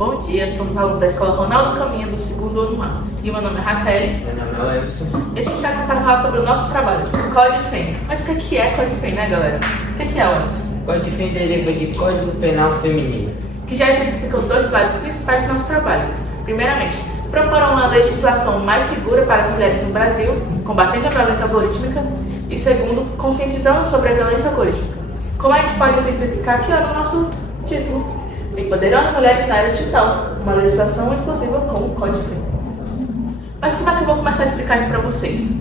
Bom dia, somos alunos da Escola Ronaldo Caminha do segundo ano A. E meu nome é Raquel. Meu nome é Emerson. E a gente vai aqui para falar sobre o nosso trabalho, Código FEM. Mas o que é Código FEM, né, galera? O que é, Emerson? Código FEM deriva de Código Penal Feminino, Que já exemplifica os dois pilares principais do nosso trabalho. Primeiramente, propor uma legislação mais segura para as mulheres no Brasil, combatendo a violência algorítmica. E segundo, conscientizando sobre a violência algorítmica. Como a gente pode exemplificar aqui no nosso título? Empoderando mulheres na era digital, uma legislação inclusiva como o Código FEM. Mas como é que eu vou começar a explicar isso para vocês?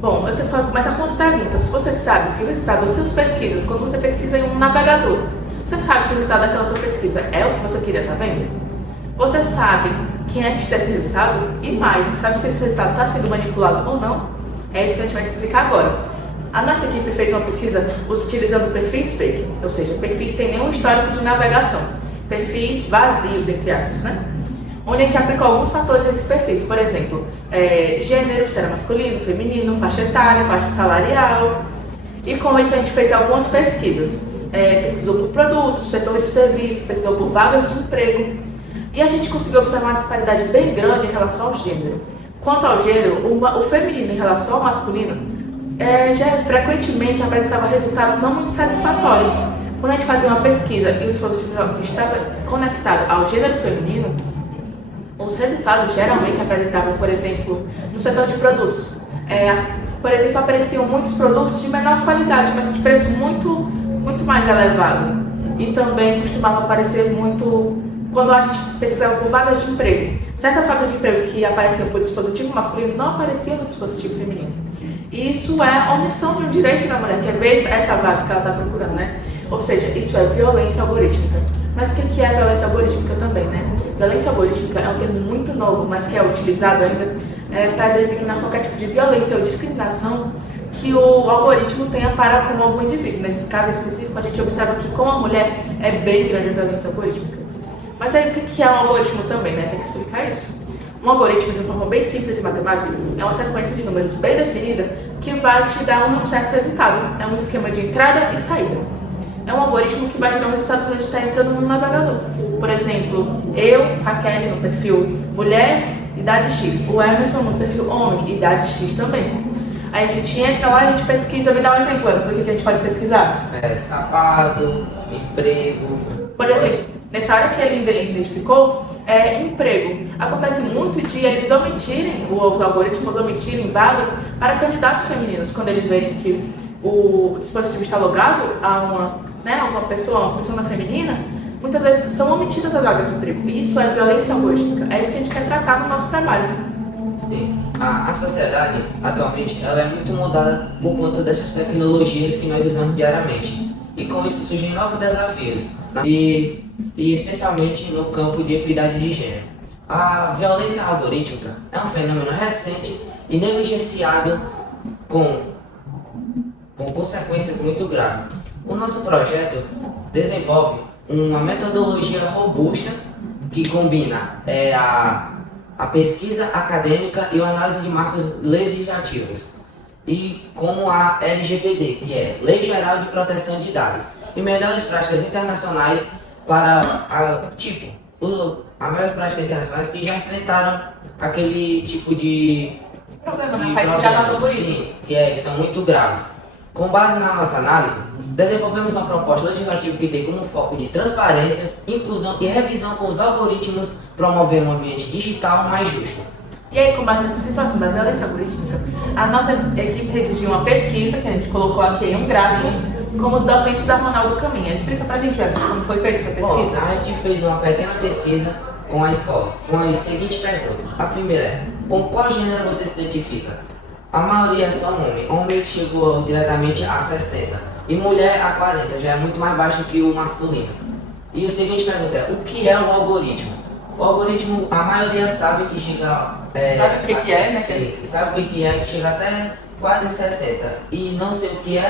Bom, eu tenho que começar com as perguntas. Você sabe se o resultado das suas pesquisas, quando você pesquisa em um navegador, você sabe se o resultado daquela sua pesquisa é o que você queria estar vendo? Você sabe quem é que te dá esse resultado? E mais, você sabe se esse resultado está sendo manipulado ou não? É isso que a gente vai explicar agora. A nossa equipe fez uma pesquisa utilizando perfis fake, ou seja, perfis sem nenhum histórico de navegação. Perfis vazios, entre aspas, né? Onde a gente aplicou alguns fatores desses perfis, por exemplo, gênero, se era masculino, feminino, faixa etária, faixa salarial. E com isso a gente fez algumas pesquisas. Pesquisou por produtos, setor de serviço, pesquisou por vagas de emprego. E a gente conseguiu observar uma disparidade bem grande em relação ao gênero. Quanto ao gênero, o feminino em relação ao masculino já frequentemente apresentava resultados não muito satisfatórios. Quando a gente fazia uma pesquisa e o dispositivo que estava conectado ao gênero feminino, os resultados geralmente apresentavam, por exemplo, no setor de produtos. Por exemplo, apareciam muitos produtos de menor qualidade, mas de preço muito mais elevado. E também costumava aparecer muito quando a gente pesquisava por vagas de emprego. Certas vagas de emprego que apareciam por dispositivo masculino não apareciam no dispositivo feminino. E isso é a omissão de um direito da mulher, que é ver essa vaga que ela está procurando, né? Ou seja, isso é violência algorítmica. Mas o que é violência algorítmica também, né? Violência algorítmica é um termo muito novo, mas que é utilizado ainda para designar qualquer tipo de violência ou discriminação que o algoritmo tenha para com algum indivíduo. Nesse caso específico, a gente observa que com a mulher é bem grande a violência algorítmica. Mas aí o que é um algoritmo também, né? Tem que explicar isso. Um algoritmo, de uma forma bem simples e matemática, é uma sequência de números bem definida que vai te dar um certo resultado. É um esquema de entrada e saída. É um algoritmo que vai te dar um resultado quando a gente está entrando no navegador. Por exemplo, eu, Raquel, no perfil mulher, idade X. O Emerson no perfil homem, idade X também. Aí a gente entra lá e a gente pesquisa. Me dá um exemplo do que a gente pode pesquisar. Sapato, emprego. Por exemplo, nessa área que ele identificou, emprego. Acontece muito de eles omitirem, os algoritmos omitirem vagas para candidatos femininos, quando eles veem que o dispositivo está logado a uma pessoa feminina, muitas vezes são omitidas as vagas de emprego. E isso é violência algorítmica. É isso que a gente quer tratar no nosso trabalho. Sim, a sociedade atualmente ela é muito mudada por conta dessas tecnologias que nós usamos diariamente. E com isso surgem novos desafios, e especialmente no campo de equidade de gênero. A violência algorítmica é um fenômeno recente e negligenciado com consequências muito graves. O nosso projeto desenvolve uma metodologia robusta que combina a pesquisa acadêmica e a análise de marcos legislativos, e como a LGPD, que é Lei Geral de Proteção de Dados, e melhores práticas internacionais melhores práticas internacionais que já enfrentaram aquele tipo de Problema, né? O país já passou por isso. Sim, que são muito graves. Com base na nossa análise, desenvolvemos uma proposta legislativa que tem como foco de transparência, inclusão e revisão com os algoritmos, promover um ambiente digital mais justo. E aí, com base nessa situação da violência algorítmica, a nossa equipe redigiu uma pesquisa, que a gente colocou aqui em um gráfico, com os docentes da Ronaldo Caminha. Explica pra gente, Emerson, como foi feita essa pesquisa. Bom, a gente fez uma pequena pesquisa com a escola, com as seguintes perguntas. A primeira é: com qual gênero você se identifica? A maioria são homens. Homens chegou diretamente a 60 e mulher a 40, já é muito mais baixo que o masculino. E a seguinte pergunta é: o que é o algoritmo? O algoritmo, a maioria sabe que chega... sabe o que é, né? Sim, sabe o que é, que chega até quase 60. E não sei o que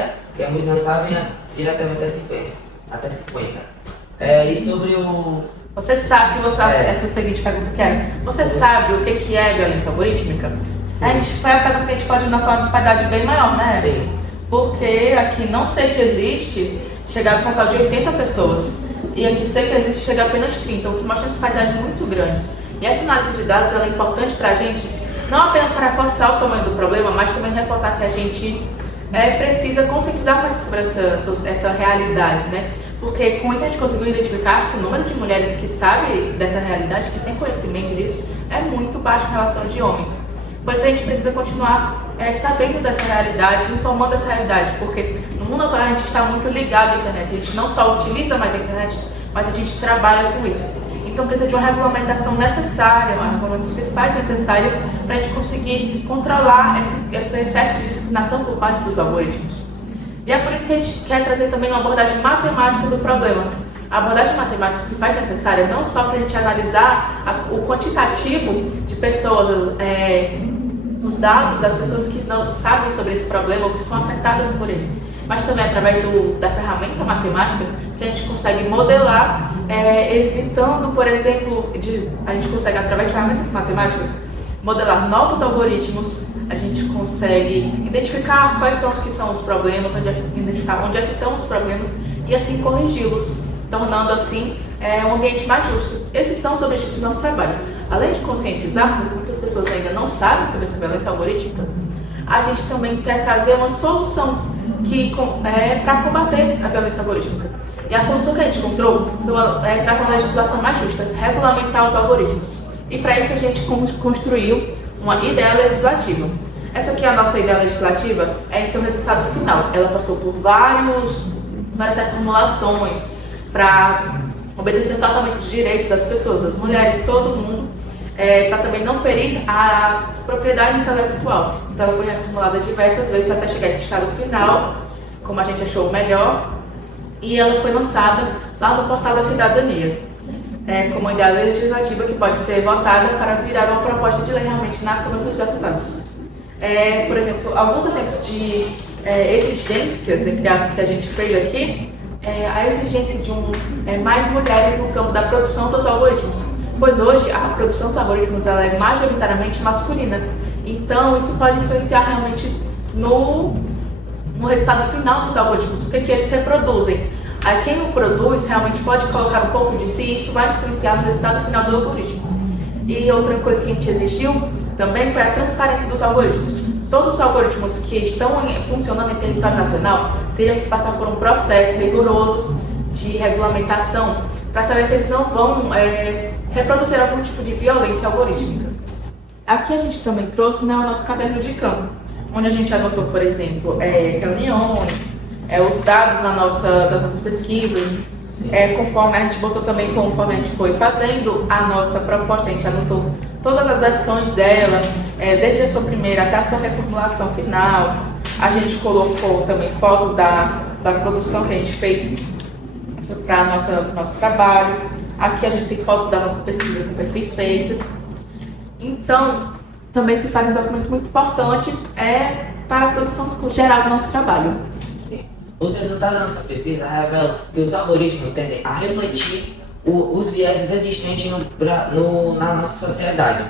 muitos não sabem, diretamente até 50. E sobre o... Você sabe, se você essa seguinte pergunta que era, você sabe o que é violência algorítmica? Sim. A gente foi a pergunta que a gente pode notar uma disparidade bem maior, né? Sim. Porque aqui não sei que existe, chegaram a um total de 80 pessoas. e aqui sei que existe chega a apenas 30, o que mostra uma disparidade muito grande. E essa análise de dados ela é importante para a gente, não apenas para reforçar o tamanho do problema, mas também reforçar que a gente precisa conscientizar mais sobre essa realidade, né? Porque com isso a gente conseguiu identificar que o número de mulheres que sabem dessa realidade, que tem conhecimento disso, é muito baixo em relação aos de homens. Por isso a gente precisa continuar sabendo dessa realidade, informando dessa realidade, porque no mundo atual a gente está muito ligado à internet, a gente não só utiliza mais a internet, mas a gente trabalha com isso. Então precisa de uma regulamentação necessária, uma regulamentação que se faz necessária para a gente conseguir controlar esse excesso de discriminação por parte dos algoritmos. E é por isso que a gente quer trazer também uma abordagem matemática do problema. A abordagem matemática se faz necessária não só para a gente analisar o quantitativo de pessoas, os dados das pessoas que não sabem sobre esse problema ou que são afetadas por ele, mas também através da ferramenta matemática que a gente consegue modelar, evitando, por exemplo, a gente consegue através de ferramentas matemáticas modelar novos algoritmos, a gente consegue identificar quais são os problemas, identificar onde é que estão os problemas e assim corrigi-los, tornando assim um ambiente mais justo. Esses são os objetivos do nosso trabalho. Além de conscientizar, porque muitas pessoas ainda não sabem sobre essa violência algorítmica, a gente também quer trazer uma solução para combater a violência algorítmica. E a solução que a gente encontrou foi trazer uma legislação mais justa, regulamentar os algoritmos. E para isso a gente construiu uma ideia legislativa. Essa aqui é a nossa ideia legislativa, esse é o resultado final. Ela passou por várias reformulações para obedecer totalmente os direitos das pessoas, das mulheres, todo mundo, para também não ferir a propriedade intelectual. Então ela foi reformulada diversas vezes até chegar a esse estado final, como a gente achou melhor, e ela foi lançada lá no Portal da Cidadania, como uma ideia legislativa que pode ser votada para virar uma proposta de lei realmente na Câmara dos Deputados. Por exemplo, alguns exemplos de exigências, entre aspas, que a gente fez aqui, a exigência de mais mulheres no campo da produção dos algoritmos, pois hoje a produção dos algoritmos ela é majoritariamente masculina, então isso pode influenciar realmente no resultado final dos algoritmos, o que eles reproduzem. Aí quem o produz realmente pode colocar um pouco de si e isso vai influenciar no resultado final do algoritmo. E outra coisa que a gente exigiu também foi a transparência dos algoritmos. Todos os algoritmos que estão funcionando em território nacional teriam que passar por um processo rigoroso de regulamentação para saber se eles não vão reproduzir algum tipo de violência algorítmica. Aqui a gente também trouxe o nosso caderno de campo, onde a gente anotou, por exemplo, reuniões, os dados das nossas pesquisas, conforme a gente botou também, conforme a gente foi fazendo a nossa proposta, a gente anotou todas as versões dela, desde a sua primeira até a sua reformulação final. A gente colocou também fotos da produção que a gente fez para o nosso trabalho. Aqui a gente tem fotos da nossa pesquisa com perfis feitos. Então, também se faz um documento muito importante para a produção geral do nosso trabalho. Sim. Os resultados da nossa pesquisa revelam que os algoritmos tendem a refletir os vieses existentes na nossa sociedade,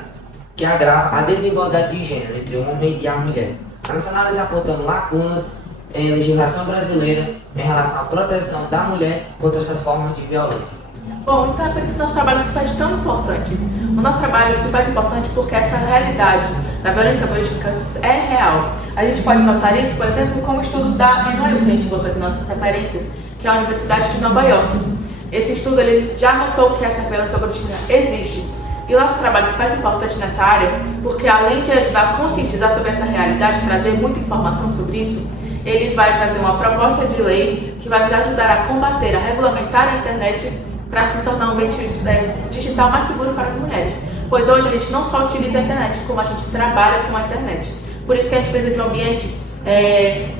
que agrava a desigualdade de gênero entre o homem e a mulher. A nossa análise apontando lacunas em legislação brasileira em relação à proteção da mulher contra essas formas de violência. Bom, então é por isso que o nosso trabalho se faz tão importante. O nosso trabalho se faz importante porque essa realidade da violência algorítmica é real. A gente pode notar isso, por exemplo, com estudos da NYU, que a gente botou aqui nas nossas referências, que é a Universidade de Nova York. Esse estudo ele já notou que essa violência algorítmica existe. E o nosso trabalho se faz importante nessa área porque, além de ajudar a conscientizar sobre essa realidade, trazer muita informação sobre isso, ele vai trazer uma proposta de lei que vai nos ajudar a combater, a regulamentar a internet para se tornar um ambiente digital mais seguro para as mulheres. Pois hoje a gente não só utiliza a internet, como a gente trabalha com a internet. Por isso que a gente precisa de um ambiente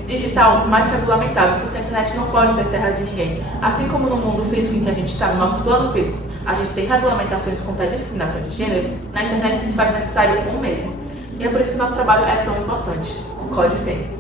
digital mais regulamentado, porque a internet não pode ser terra de ninguém. Assim como no mundo físico em que a gente está, no nosso plano físico, a gente tem regulamentações contra a discriminação de gênero, na internet se faz necessário o mesmo. E é por isso que o nosso trabalho é tão importante, o Código Fêmea.